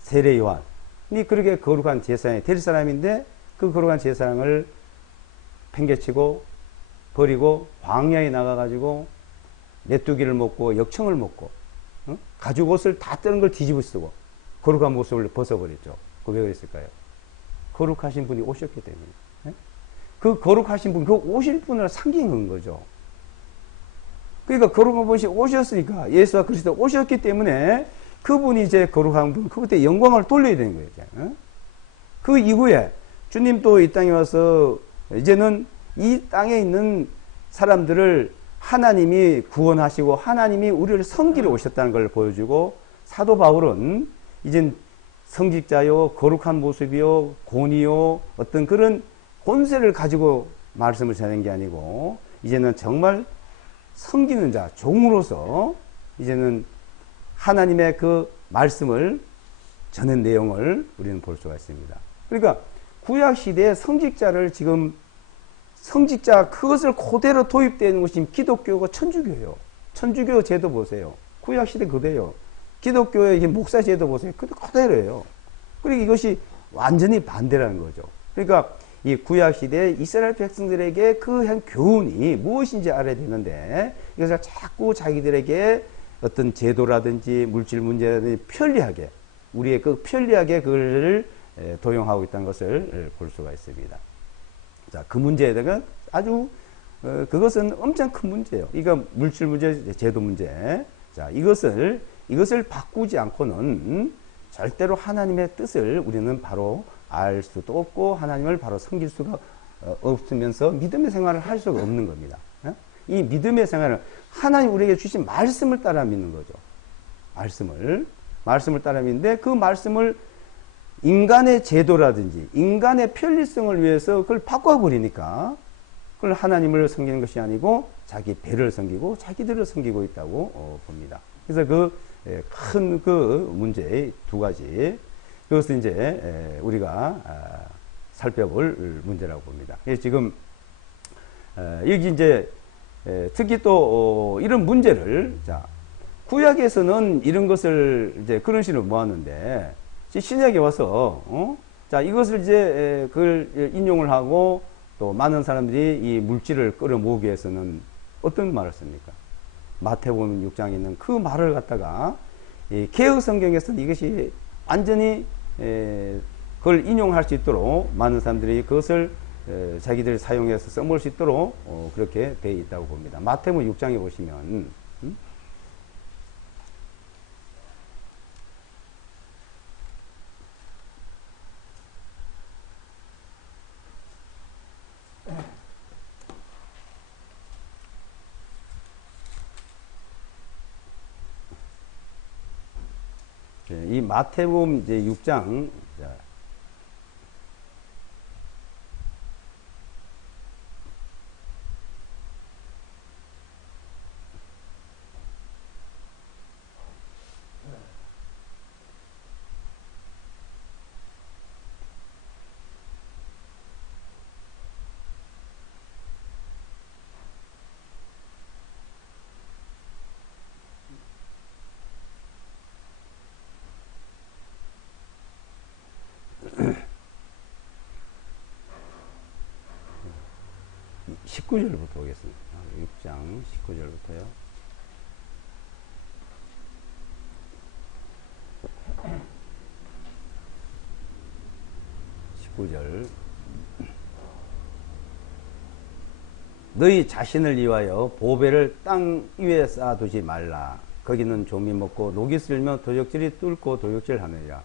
세례 요한이 그렇게 거룩한 제사장이 될 사람인데, 그 거룩한 제사장을 팽개치고 버리고 광야에 나가가지고 메뚜기를 먹고 역청을 먹고 가죽 옷을 다 뜨는 걸 뒤집어 쓰고 거룩한 모습을 벗어버렸죠. 그 왜 그랬을까요? 거룩하신 분이 오셨기 때문에. 그 거룩하신 분, 그 오실 분을 상징한 거죠. 그러니까 거룩한 분이 오셨으니까, 예수와 그리스도 오셨기 때문에 그분이 이제 거룩한 분, 그때 영광을 돌려야 되는 거예요. 그 이후에 주님 또 이 땅에 와서 이제는 이 땅에 있는 사람들을 하나님이 구원하시고 하나님이 우리를 섬기러 오셨다는 걸 보여주고, 사도 바울은 이젠 성직자요, 거룩한 모습이요, 권위요, 어떤 그런 권세를 가지고 말씀을 전하는 게 아니고, 이제는 정말 섬기는 자, 종으로서 이제는 하나님의 그 말씀을 전한 내용을 우리는 볼 수가 있습니다. 그러니까 구약 시대의 성직자를 지금 성직자 그것을 그대로 도입되는 것이 기독교가 천주교예요. 천주교 제도 보세요. 구약 시대 그대요. 기독교의 목사 제도 보세요. 그대로예요. 그리고 이것이 완전히 반대라는 거죠. 그러니까 이 구약 시대 이스라엘 백성들에게 그 한 교훈이 무엇인지 알아야 되는데, 이것을 자꾸 자기들에게 어떤 제도라든지 물질 문제라든지 편리하게, 우리의 그 편리하게 그걸 도용하고 있다는 것을 볼 수가 있습니다. 자, 그 문제에 대한 아주 그것은 엄청 큰 문제예요. 이거 물질 문제, 제도 문제. 자, 이것을 바꾸지 않고는 절대로 하나님의 뜻을 우리는 바로 알 수도 없고 하나님을 바로 섬길 수가 없으면서 믿음의 생활을 할 수가 없는 겁니다. 이 믿음의 생활은 하나님 우리에게 주신 말씀을 따라 믿는 거죠. 말씀을 따라 믿는데, 그 말씀을 인간의 제도라든지 인간의 편리성을 위해서 그걸 바꿔버리니까 그걸 하나님을 섬기는 것이 아니고 자기 배를 섬기고 자기들을 섬기고 있다고 봅니다. 그래서 그 큰 그 문제의 두 가지, 그것은 이제 우리가 살펴볼 문제라고 봅니다. 지금 여기 이제 특히 또 이런 문제를, 자, 구약에서는 이런 것을 이제 그런 식으로 모았는데, 신약에 와서 자, 이것을 이제 그걸 인용을 하고 또 많은 사람들이 이 물질을 끌어모으기 위해서는 어떤 말을 씁니까? 마태복음 6장에 있는 그 말을 갖다가 이 개혁 성경에서는 이것이 완전히 그걸 인용할 수 있도록 많은 사람들이 그것을 자기들이 사용해서 써먹을 수 있도록 그렇게 되어 있다고 봅니다. 마태복음 6장에 보시면 이 마태복음 이제 6장, 자, (19절부터) 보겠습니다. 6장 19절부터요. (19절) 너희 자신을 위하여 보배를 땅 위에 쌓아두지 말라. 거기는 좀이 먹고 녹이 슬며 도적질이 뚫고 도적질하느니라.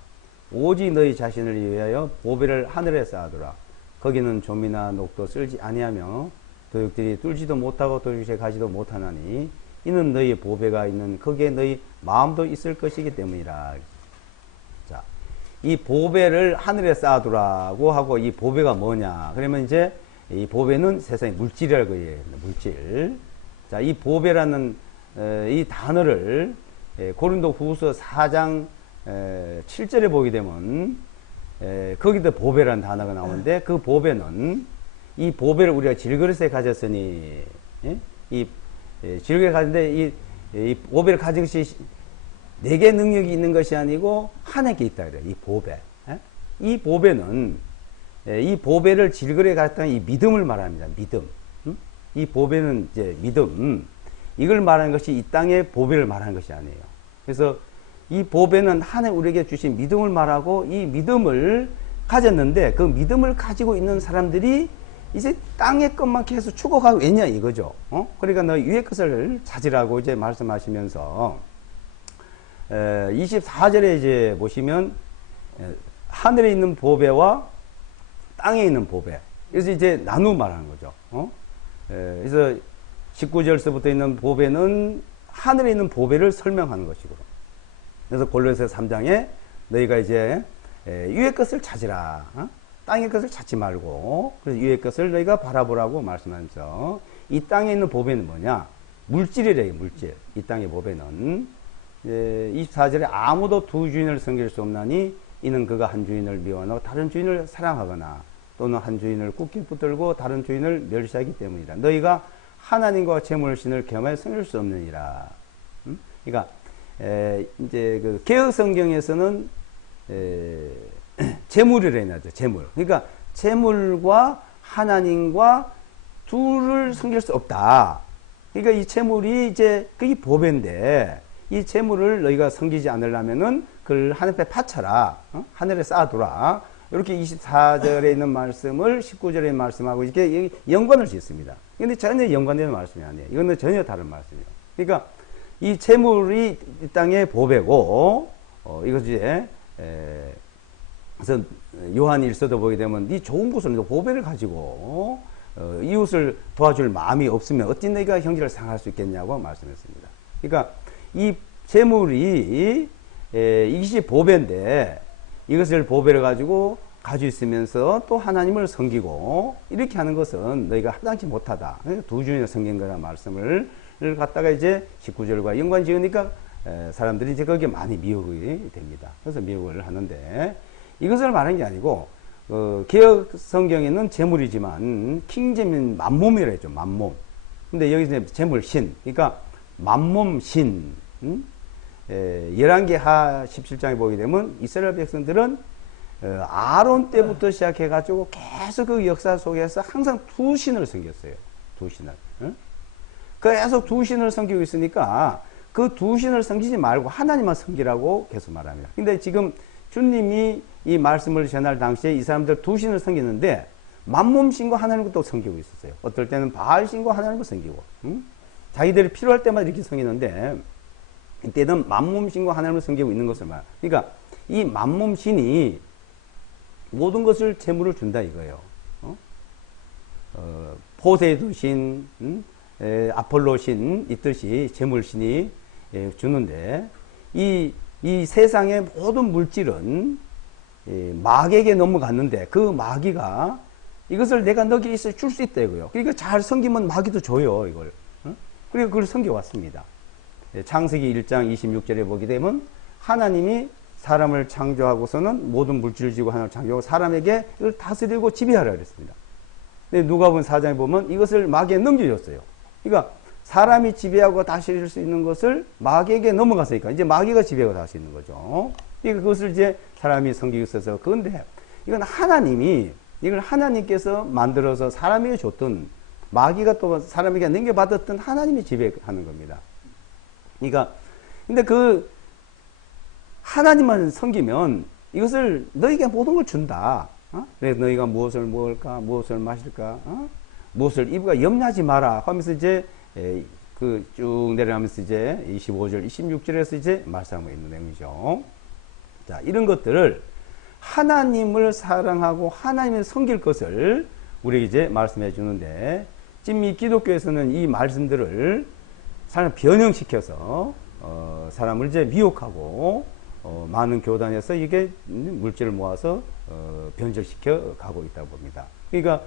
오직 너희 자신을 위하여 보배를 하늘에 쌓아두라. 거기는 좀이나 녹도 쓸지 아니하며 도적들이 뚫지도 못하고 도적질에 가지도 못하나니 이는 너희 보배가 있는 거기에 너희 마음도 있을 것이기 때문이라. 자, 이 보배를 하늘에 쌓아두라고 하고, 이 보배가 뭐냐? 그러면 이제 이 보배는 세상의 물질이라고 해요. 물질. 자, 이 보배라는 이 단어를 고린도 후서 4장 7절에 보게 되면 거기도 보배라는 단어가 나오는데, 그 보배는 이 보배를 우리가 질그릇에 가졌으니, 이 질그릇에 가졌는데 이 보배를 가진 것이 내게 능력이 있는 것이 아니고 하나님께 있다 그래요. 이 보배. 이 보배는 이 보배를 질그릇에 가졌다는 이 믿음을 말합니다. 믿음. 이 보배는 이제 믿음. 이걸 말하는 것이 이 땅의 보배를 말하는 것이 아니에요. 그래서 이 보배는 하나님 우리에게 주신 믿음을 말하고, 이 믿음을 가졌는데 그 믿음을 가지고 있는 사람들이 이제 땅의 것만 계속 추구하고 있냐 이거죠. 그러니까 너 위의 것을 찾으라고 이제 말씀하시면서 24절에 이제 보시면 하늘에 있는 보배와 땅에 있는 보배, 그래서 이제 나누어 말하는 거죠. 그래서 19절서부터 있는 보배는 하늘에 있는 보배를 설명하는 것이고, 그래서 골로새 3장에 너희가 이제 위의 것을 찾으라, 땅의 것을 찾지 말고, 그래서 위의 것을 너희가 바라보라고 말씀하면서, 이 땅에 있는 보배는 뭐냐? 물질이래요, 물질. 이 땅의 보배는 24절에 아무도 두 주인을 섬길 수 없나니 이는 그가 한 주인을 미워하고 다른 주인을 사랑하거나 또는 한 주인을 굳게 붙들고 다른 주인을 멸시하기 때문이라. 너희가 하나님과 재물신을 겸하여 섬길 수 없느니라. 그러니까 이제 그 개혁 성경에서는 재물이라 해야죠. 재물. 그러니까 재물과 하나님과 둘을 섬길 수 없다. 그러니까 이 재물이 이제 그게 보배인데, 이 재물을 너희가 섬기지 않으려면은 그걸 하늘 앞에 바쳐라. 하늘에 쌓아두라. 이렇게 24절에 있는 말씀을 19절에 있는 말씀하고 이렇게 연관을 짓습니다. 근데 전혀 연관되는 말씀이 아니에요. 이거는 전혀 다른 말씀이에요. 그러니까 이 재물이 이 땅의 보배고, 이것이 이제, 그래서 요한 일서도 보게 되면 이 좋은 것을, 보배를 가지고, 이웃을 도와줄 마음이 없으면 어찌 너희가 형제를 상할 수 있겠냐고 말씀했습니다. 그러니까 이 재물이 이것이 보배인데, 이것을 보배를 가지고 있으면서 또 하나님을 섬기고 이렇게 하는 것은 너희가 합당치 못하다. 두 주인을 섬긴 거라는 말씀을 갖다가 이제 19절과 연관 지으니까 사람들이 이제 거기에 많이 미혹이 됩니다. 그래서 미혹을 하는데, 이것을 말하는 게 아니고, 개혁 성경에는 재물이지만 킹제민 만몸이라 했죠. 만몸. 근데 여기 이제 재물신, 그러니까 만몸신. 열왕기하 17장에 보게 되면 이스라엘 백성들은 아론 때부터 시작해가지고 계속 그 역사 속에서 항상 두 신을 섬겼어요. 두 신을. 계속 두 신을 섬기고 있으니까 그 두 신을 섬기지 말고 하나님만 섬기라고 계속 말합니다. 근데 지금 주님이 이 말씀을 전할 당시에 이 사람들 두 신을 섬기는데 만몸신과 하나님을 또 섬기고 있었어요. 어떨 때는 바알신과 하나님을 섬기고, 자기들이 필요할 때마다 이렇게 섬기는데, 이때는 만몸신과 하나님을 섬기고 있는 것을 말합니다. 그러니까 이 만몸신이 모든 것을 재물을 준다 이거예요. 포세이돈 신, 아폴로 신, 이 뜻이 재물신이 주는데, 이 세상의 모든 물질은 마귀에게 넘어갔는데, 그 마귀가 이것을 내가 너에게 있어 줄 수 있다 이거예요. 그러니까 잘 섬기면 마귀도 줘요, 이걸. 그리고 그걸 섬겨왔습니다. 창세기 1장 26절에 보게 되면 하나님이 사람을 창조하고서는 모든 물질을 지고 하나님을 창조하고 사람에게 이걸 다스리고 지배하라 그랬습니다. 근데 누가복음 4장에 보면 이것을 마귀에 넘겨줬어요. 그러니까 사람이 지배하고 다스릴 수 있는 것을 마귀에게 넘어갔으니까 이제 마귀가 지배하고 다스릴 수 있는 거죠. 그러니까 그것을 이제 사람이 섬기고 있어서, 그런데 이건 이걸 하나님께서 만들어서 사람에게 줬던, 마귀가 또 사람에게 넘겨받았던 하나님이 지배하는 겁니다. 그러니까 근데 그 하나님만 섬기면 이것을 너희에게 모든 걸 준다. 그래서 너희가 무엇을 먹을까, 무엇을 마실까, 무엇을 입을까 염려하지 마라 하면서 이제 그 쭉 내려가면서 이제 25절, 26절에서 이제 말씀하고 있는 내용이죠. 자, 이런 것들을 하나님을 사랑하고 하나님을 섬길 것을 우리에게 이제 말씀해 주는데, 지금 이 기독교에서는 이 말씀들을 사람 변형시켜서 사람을 이제 미혹하고 많은 교단에서 이게 물질을 모아서 변절시켜 가고 있다고 봅니다. 그러니까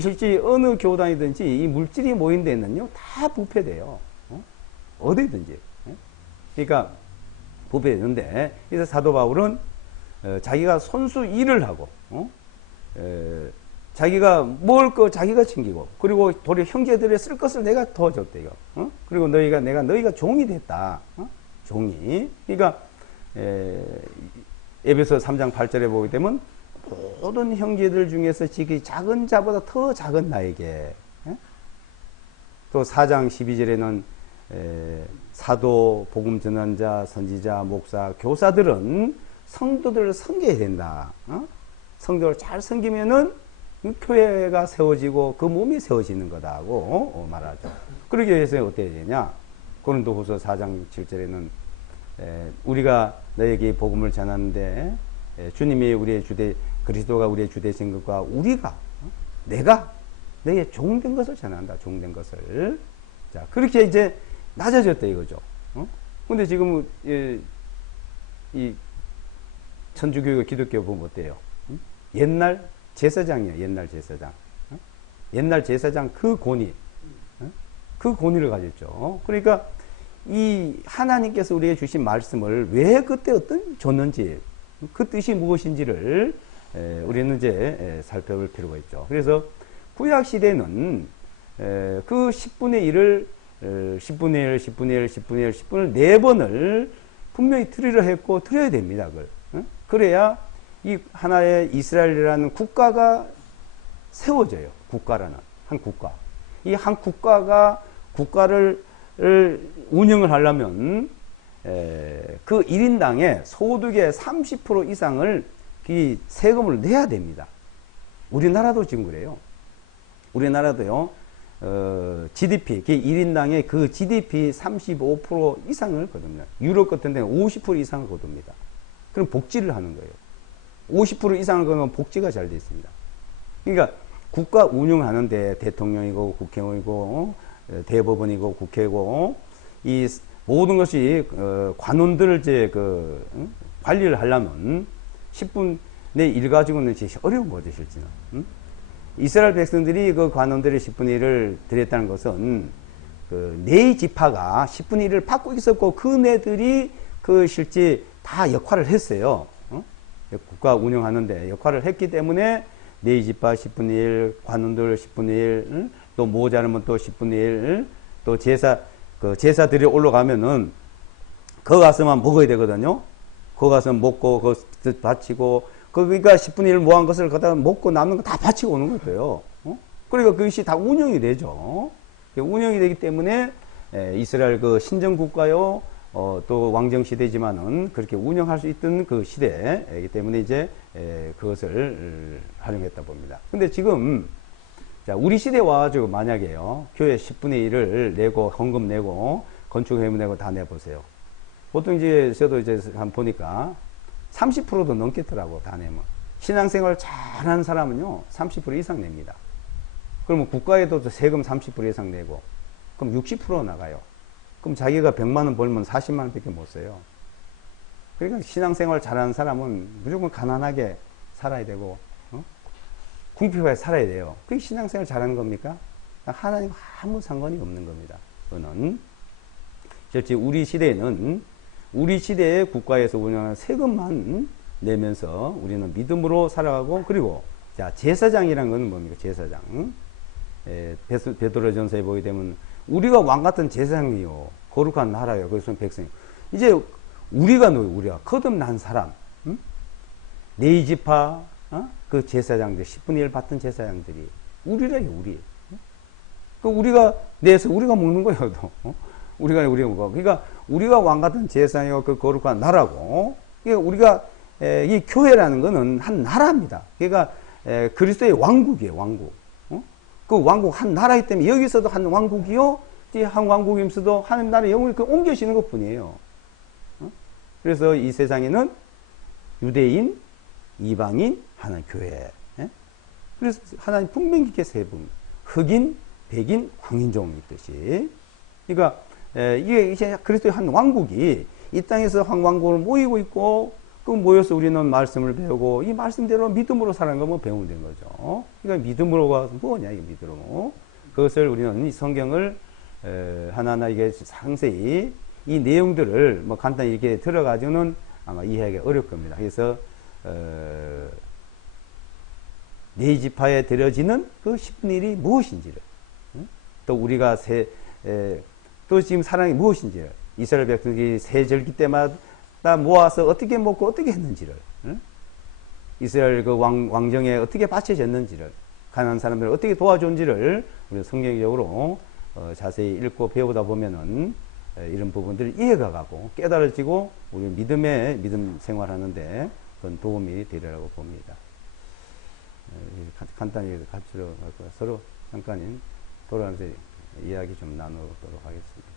실제 어느 교단이든지 이 물질이 모인 데는요 다 부패돼요. 어디든지. 그러니까 부패되는데, 그래서 사도 바울은 자기가 손수 일을 하고 자기가 먹을 거 자기가 챙기고, 그리고 도리어 형제들의 쓸 것을 내가 더 줬대요. 그리고 내가 너희가 종이 됐다. 종이. 그러니까 에베소 3장 8절에 보게 되면 모든 형제들 중에서 지극히 작은 자보다 더 작은 나에게, 또 4장 12절에는 사도, 복음 전환자, 선지자, 목사, 교사들은 성도들을 섬겨야 된다. 성도를 잘 섬기면은 교회가 세워지고 그 몸이 세워지는 거다고 말하죠. 그러기 위해서 어떻게 되냐? 고린도후서 4장 7절에는 우리가 너에게 복음을 전하는데 주님이 우리의 그리스도가 우리의 주되신 것과 우리가 내가 내게 종된 것을 전한다. 종된 것을. 자, 그렇게 이제 낮아졌다 이거죠. 근데 지금 이 천주교가 기독교 보면 어때요? 옛날 제사장이에요. 옛날 제사장. 옛날 제사장 그 권위. 그 권위를 가졌죠. 그러니까 이 하나님께서 우리에게 주신 말씀을 왜 그때 어떤 줬는지 그 뜻이 무엇인지를 우리는 이제 살펴볼 필요가 있죠. 그래서 구약 시대는 그 10분의 1을 10분의 1, 10분의 1, 10분의 1, 10분을 4번을 분명히 드리려 했고 드려야 됩니다. 그걸. 그래야 이 하나의 이스라엘이라는 국가가 세워져요. 국가라는 한 국가. 이 한 국가를 운영을 하려면 그 1인당의 소득의 30% 이상을 이 세금을 내야 됩니다. 우리나라도 지금 그래요. 우리나라도요. GDP, 1인당의 그 GDP 35% 이상을 거둡니다. 유럽 같은 데는 50% 이상을 거둡니다. 그럼 복지를 하는 거예요. 50% 이상을 거두면 복지가 잘 되어 있습니다. 그러니까 국가 운영하는데 대통령이고 국회의원이고 대법원이고 국회고 이 모든 것이 관원들을 이제 관리를 하려면 10분의 1 가지고는 어려운 거죠, 실제는. 이스라엘 백성들이 그 관원들의 10분의 1을 드렸다는 것은 네 지파가 10분의 1을 받고 있었고 그 네들이 실제 다 역할을 했어요. 국가 운영하는데 역할을 했기 때문에 네 지파 10분의 1, 관원들 10분의 1, 또 모자르면 또 10분의 1, 또 제사들이 올라가면은 거 가서만 먹어야 되거든요. 거 가서 먹고 거 바치고 그러니까 10분의 1 모은 것을 거기다 먹고 남는 거 다 바치고 오는 거예요. 그러니까 그것이 다 운영이 되죠. 운영이 되기 때문에 이스라엘 그 신정 국가요. 또 왕정 시대지만은 그렇게 운영할 수 있던 그 시대이기 때문에 이제 그것을 활용했다 봅니다. 근데 지금 자, 우리 시대에 와가지고 만약에요, 교회 10분의 1을 내고, 헌금 내고, 건축회무 내고 다 내보세요. 보통 이제, 저도 이제 한번 보니까 30%도 넘겠더라고, 다 내면. 신앙생활 잘하는 사람은요, 30% 이상 냅니다. 그러면 국가에도 세금 30% 이상 내고, 그럼 60% 나가요. 그럼 자기가 100만원 벌면 40만원 밖에 못 써요. 그러니까 신앙생활 잘하는 사람은 무조건 가난하게 살아야 되고, 궁핍하게 살아야 돼요. 그게 신앙생활 잘하는 겁니까? 하나님과 아무 상관이 없는 겁니다. 그거는. 실제 우리 시대에는 우리 시대의 국가에서 운영하는 세금만 내면서 우리는 믿음으로 살아가고, 그리고 자, 제사장이란 건 뭡니까? 제사장. 베드로전서에 보게 되면 우리가 왕 같은 제사장이요, 거룩한 나라요, 그래서 백성이. 이제 우리가 우리가 거듭난 사람, 네 지파, 그 제사장들, 10분의 1 받던 제사장들이 우리래요, 우리. 그 우리가 내서 우리가 먹는 거예요, 또. 우리가 먹어. 그러니까 우리가 왕 같은 제사장이요, 그 거룩한 나라고. 그러니까 우리가 이 교회라는 거는 한 나라입니다. 그러니까 그리스도의 왕국이에요, 왕국. 그 왕국 한 나라이기 때문에 여기서도 한 왕국이요, 한 왕국이면서도 하나님 나라의 영혼이 옮겨지는 것 뿐이에요. 그래서 이 세상에는 유대인, 이방인, 하나님 교회. 그래서 하나님 분명히 이렇게 세 분, 흑인, 백인, 황인종이 있듯이. 그러니까 이게 이제 그리스도의 한 왕국이 이 땅에서 한 왕국을 모이고 있고, 그 모여서 우리는 말씀을 배우고 이 말씀대로 믿음으로 사는 거면 배우면 되는 거죠. 그러니까 믿음으로가 뭐냐, 이 믿음으로. 그것을 우리는 이 성경을 하나하나 이게 상세히 이 내용들을 뭐 간단히 이렇게 들어가지고는 아마 이해하기 어려울 겁니다. 그래서 네 지파에 드려지는 그 10분의 1이 무엇인지를, 또 우리가 또 지금 사랑이 무엇인지를, 이스라엘 백성들이 새 절기 때마다 모아서 어떻게 먹고 어떻게 했는지를, 이스라엘 그 왕정에 어떻게 바쳐졌는지를, 가난한 사람들을 어떻게 도와줬는지를 우리 성경적으로 자세히 읽고 배우다 보면은 이런 부분들이 이해가 가고 깨달아지고 우리 믿음 생활하는데 그런 도움이 되리라고 봅니다. 간단히 같이 서로 잠깐 돌아가면서 이야기 좀 나누도록 하겠습니다.